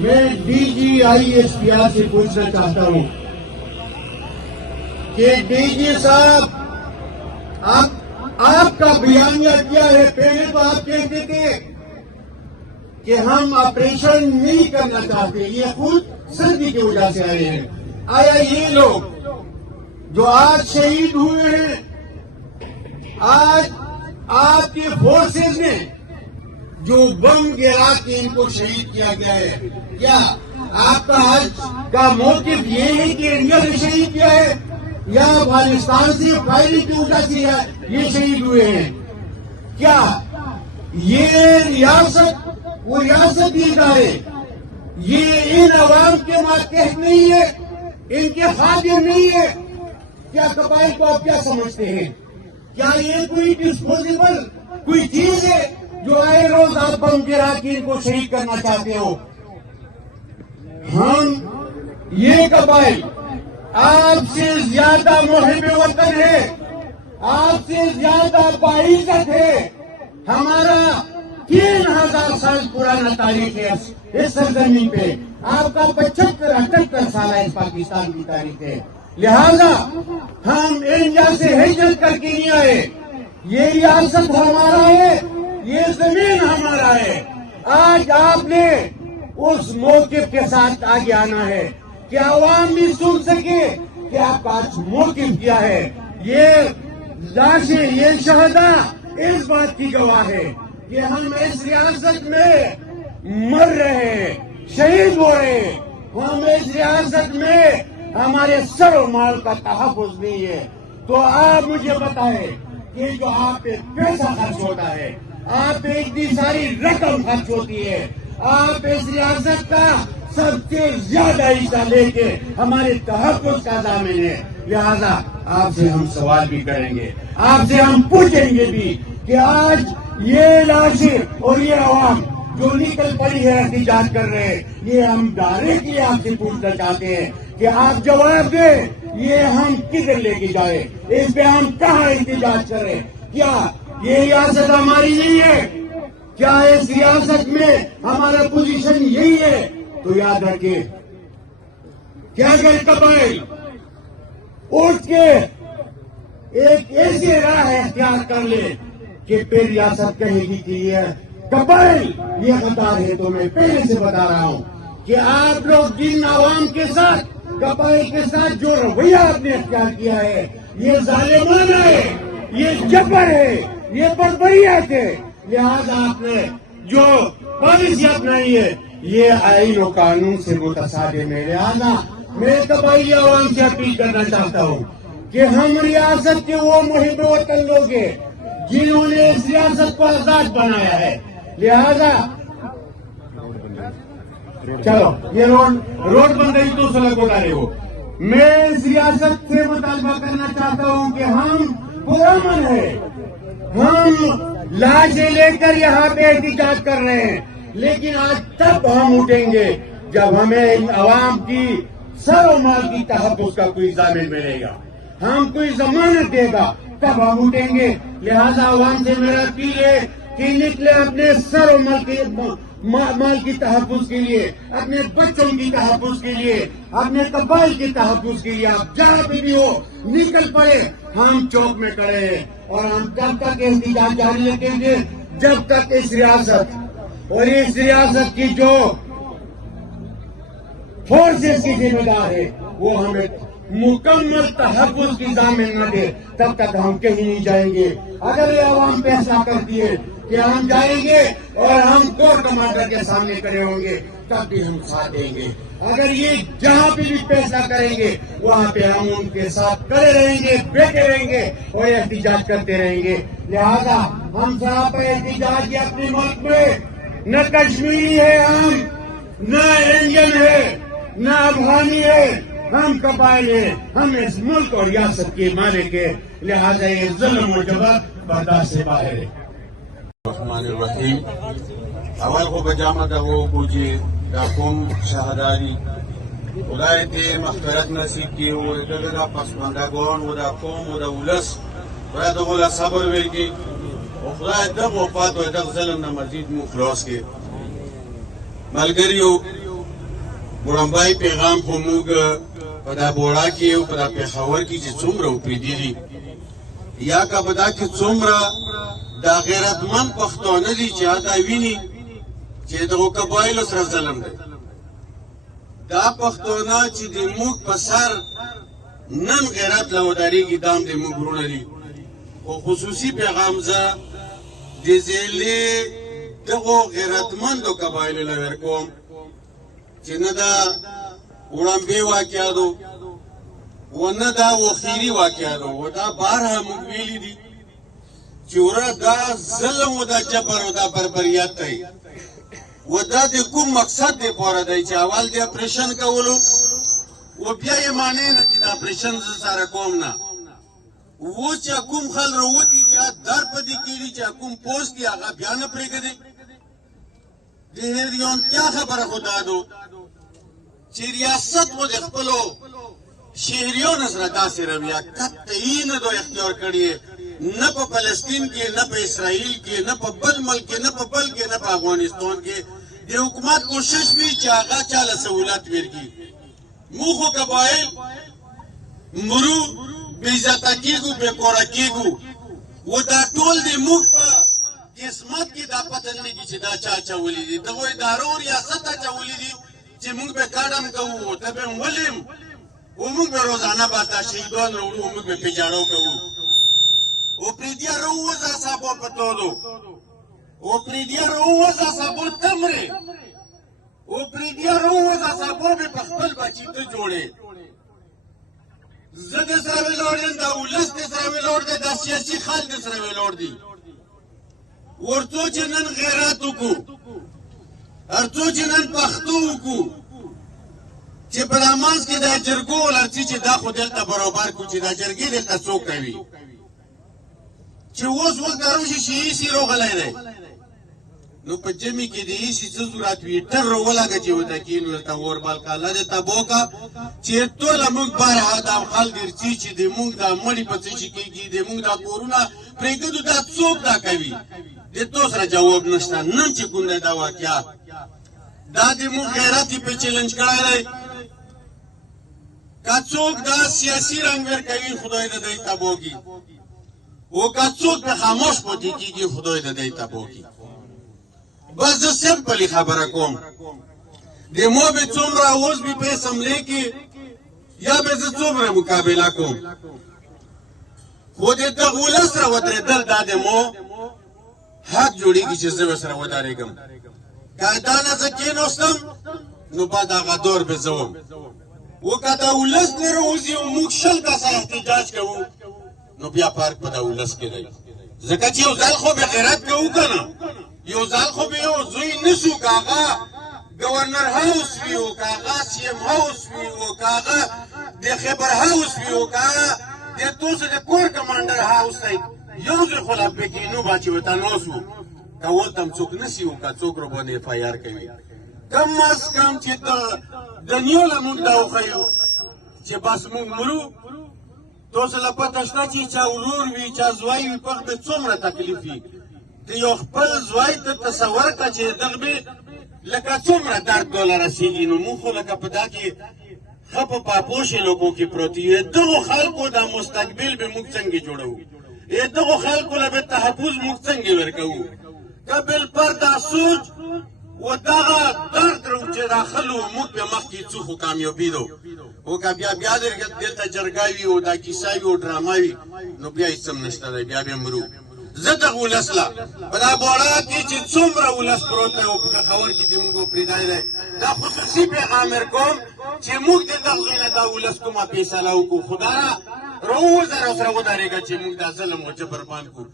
میں DGISPR سے پوچھنا چاہتا ہوں کہ DG صاحب آپ کا بیانیہ کیا ہے؟ پہلے تو آپ کہتے تھے کہ ہم آپریشن نہیں کرنا چاہتے، یہ خود سردی کی وجہ سے آئے ہیں۔ آیا یہ لوگ جو آج شہید ہوئے ہیں، آج آپ کے فورسز نے جو بم گرا کے ان کو شہید کیا گیا ہے، کیا آپ کا آج کا موقف یہ ہے کہ انڈیا نے شہید کیا ہے یا افغانستان سے فائرنگ کی وجہ سے یہ شہید ہوئے ہیں؟ کیا یہ ریاست وہ ریاستی ادارے یہ ان عوام کے ماتحت نہیں ہے، ان کے خادم نہیں ہے؟ کیا قبائل کو آپ کیا سمجھتے ہیں؟ کیا یہ کوئی ڈسپوزیبل کوئی چیز ہے جو آئے روز آپ بم گرا کے ان کو شہید کرنا چاہتے ہو؟ ہم یہ قبائل آپ سے زیادہ محب وطن ہے، آپ سے زیادہ باعزت ہے۔ ہمارا 3000 سال پرانا تاریخ ہے اس سرزمین پہ، آپ کا 75-78 سال ہے اس پاکستان کی تاریخ ہے۔ لہذا ہم انڈیا سے ہجرت کر کے نہیں آئے، یہ ریاست ہمارا ہے، یہ زمین ہمارا ہے۔ آج آپ نے اس موقف کے ساتھ آگے آنا ہے کہ عوام بھی سن سکے کہ آپ کا آج موقف کیا ہے۔ یہ لاشیں، یہ شہداء اس بات کی گواہ ہے کہ ہم اس ریاست میں مر رہے ہیں، شہید ہو رہے ہیں۔ ہم اس ریاست میں ہمارے سر و مال کا تحفظ نہیں ہے۔ تو آپ مجھے بتائیں کہ جو آپ پہ پیسہ خرچ ہوتا ہے، آپ پہ اتنی ساری رقم خرچ ہوتی ہے، آپ اس ریاست کا سب سے زیادہ حصہ لے کے ہمارے تحفظ کا ضامن ہے۔ لہذا آپ سے ہم سوال بھی کریں گے، آپ سے ہم پوچھیں گے بھی کہ آج یہ لاشیں اور یہ عوام جو نکل پڑی ہے احتجاج کر رہے ہیں، یہ ہم ڈائریکٹلی آپ سے پوچھنا چاہتے ہیں کہ آپ جواب دیں، یہ ہم کدھر لے کے جائیں، اس پہ ہم کہاں احتجاج کریں؟ کیا یہ ریاست ہماری نہیں ہے؟ کیا اس ریاست میں ہمارا پوزیشن یہی ہے؟ تو یاد رکھیں کہ اگر قبائل اٹھ کے ایک ایسی راہ اختیار کر لے کہ پھر ریاست کہے گی کہ یہ قبائل یہ غدار ہے، تو میں پہلے سے بتا رہا ہوں کہ آپ لوگ جن عوام کے ساتھ قبائل کے ساتھ جو رویہ آپ نے اختیار کیا ہے، یہ ظالمانہ ہے، یہ جبر ہے، یہ بربریت ہے۔ لہذا آپ نے جو پالیسی اپنائی ہے یہ آئین و قانون سے متصادم ہے۔ لہذا میں قبائلی عوام سے اپیل کرنا چاہتا ہوں کہ ہم ریاست کے وہ محب وطن لوگ ہیں جنہوں نے اس ریاست کو آزاد بنایا ہے۔ لہذا چلو یہ روڈ بن رہی تو سڑک بنا رہے ہو، میں اس ریاست سے مطالبہ کرنا چاہتا ہوں کہ ہم پرامن ہیں، ہم لاشیں لے کر یہاں پہ احتجاج کر رہے ہیں، لیکن آج تب ہم اٹھیں گے جب ہمیں عوام کی سر و مال کی تحفظ کا کوئی ضامن ملے گا، ہم کوئی ضمانت دے گا، تب ہم اٹھیں گے۔ لہذا عوام سے میرا اپیل ہے کہ نکلے اپنے سر و مال کی تحفظ کے لیے، اپنے بچوں کی تحفظ کے لیے، اپنے قبائل کی تحفظ کے لیے۔ آپ جہاں پہ بھی ہو نکل پڑے، ہم چوک میں کھڑے ہیں اور ہم تب تک احتجاج جاری رکھیں گے جب تک اس ریاست اور اس ریاست کی جو فورسز کی ذمہ دار ہے وہ ہمیں مکمل تحفظ کی ضامن نہ دے، تب تک ہم کہیں نہیں جائیں گے۔ اگر یہ عوام فیصلہ کرتی ہے کہ ہم جائیں گے اور ہم کور کمانڈر کے سامنے کھڑے ہوں گے، تب بھی ہم ساتھ دیں گے۔ اگر یہ جہاں پہ بھی فیصلہ کریں گے وہاں پہ ہم ان کے ساتھ کھڑے رہیں گے، بیٹھے رہیں گے اور احتجاج کرتے رہیں گے۔ لہذا ہم سراپا احتجاج یہ اپنے ملک میں نہ کشمیری ہے، ہم نہ انڈین ہے، نہ افغانی ہے، ہم قبائل ہیں، ہم اس ملک اور ریاست کے مالک ہیں۔ لہذا یہ ظلم و جبر برداشت سے باہر ہے۔ الرحمن الرحیم اول کو بجامع دا وہ کوچی دا قوم شہداری خدای تے مغفرت نصیب کی وہ دا پسماندگان و دا قوم و دا ولس خدای دا غلا صبر ویل کی و خدای دا وفات و دا ظلم نا مزید مو خلاص کی ملگریو ګوړمبای پیغام خو موږ په دا بوړا کې او په دا پېښور کې چې څومره وپرېدلي یا که په دا کې څومره دا غیرتمند پښتانه دي چې دا ویني چې دغو قبایلو سره ظلم دی دا پښتانه چې د موږ په سر نن غیرت له ودرېږي دا هم د موږ وروڼه دي خو خصوصي پیغام زه د ضلعې دغو غیرتمندو قبایلو له ورکوم چې نه دا وړاندې واقعاتو و نه دا وخیري واقعاتو و دا بارها موږ ویلي دي چې وره دا ظلم و دا جبر و دا بربریت دی و دا د کوم مقصد دپاره دی چې اول د اپریشن کولو و بیا یې معنی نه چې د اپریشن زه سره کوم نه و چې کوم خل راوتي دي در په دې کې دي چې کوم پوسټ دي هغه بیا نه پرېږدي د هریونتیا خبره خو دا ده چې ریاست خو د خپلو شهریانو سره داسې رویه قطعي نه دو اختیار کړې نه په فلسطین کې نه په اسرائیل کې نه په بل ملک کې نه په بل کې نه په افغانستان کې د حکومت کوشش وي چې هغه چاله سهولت ورکړي موږ خو قبایل مرو بې عزته کېږو بې کوره کېږو و دا ټول د موږ په قسمت کې دا پته نه لګي چې دا چا اچولي دي دغو ادارو ریاست اچولي دي چې موږ به کاډم کوو ته به ولیم و موږ به روزانه به دا شهیدان راوړو موږ به پیجاړو کوو و پریدیا رووزه صاحبو په تولو و پریدیا رووزه صاحبو تمرې و پریدیا رووزه صاحبو به په خپل بچي ته جوړې زه د سره ولاړ یم دا ولس د سره ولاړ دی دا سیاسي خلک د سره ولاړ دي ورڅو چې نن غیرت وکړو هرڅو چې نن پښتو وکړو چې په نماز کې دا جرګو ولرڅي چې دا خو دلته برابر کړو چې دا جرګې دلته څوک کوي چې اوس دا روشي چې ایسي راغلی دی نو په جمع کې د ایسي څه صورت وي ټر راولګه چې ورته کېنو ورته اور بل که الله دې تباه که چې ټوله موږ بارها دا خلک درځي چې د موږ دا مړي په څه شي کېږي د موږ دا کورونه پرېږدو دا څوک دا کوي د تو سره جواب نشته نن چې کوم دی دا واقعه دا د موږ غیرت یې پې چلنج کړی دی که څوک دا سیاسي رنګ ورکوي خدای د دی تباه کړي و که څوک پې خاموش پاتې کېږي خدای د دی تباه کړي بس زه سمپلې خبره کوم د مو به څومره اوس به په اسمبلې کې یا به زه څومره مقابله کوم خو د دغه ولس سره ودرېدل دا د مو حق جوړېږي چې زه ورسره ودرېږم که دا نه زه کېناستم نو بعد هغه دور به زه وم و که دا ولس نه راوځي او موږ 100 کسه احتجاج کوو نو بیا فرق په دا ولس کې دی ځکه چې یو ځل خو به غیرت کوو که نه یو ځل خو به یو زوی نشو که هغه ګورنر هاوس وي او که هغه سی ام هاوس وي او که هغه د خبر هاوس وي او که هغه د توسه د کور کمانډر هاوس دی یو ځای خو لا پکې نو با چې ورته ناست وو که ولته هم څوک نسي و که څوک راباندې اف آی آر کوي کم از کم چې دنیا له موږ دا وښیو چې بس موږ مرو تاسو له پته شته چې چا ورور وي چا زوی وي په هغه به څومره تکلیف وي د یو خپل زوی ته تصور کړه چې دغه به لکه څومره درد دوله رسېږي نو موږ خو لکه په دا کې ښه په پاپوشې لوګو کې پروت یو دغو خلکو دا مستقبل به موږ څنګه جوړوو دغو خلکو له به تحفظ موږ څنګه ورکوو که بالپر دا سوچ و دغه درد رو چې داخلو موږ به مخکې څو خو کامیابي دو و که بیا دلته جرګه وي او دا کیسه وي او ډرامه وي نو بیا هېڅ هم نشته دی بیا به مرو زه دغه ولس له په دا بوړه کې چې څومره ولس پروت دی او په پېښور کې د موږ پرېدی دی دا خصوصي پیغام ورکوم چې موږ د دغه ځای نه دا ولس کومه فیصله وکړو خدایه راووځه راسره ودرېږه چې موږ دا ظلم او جبر بند کړو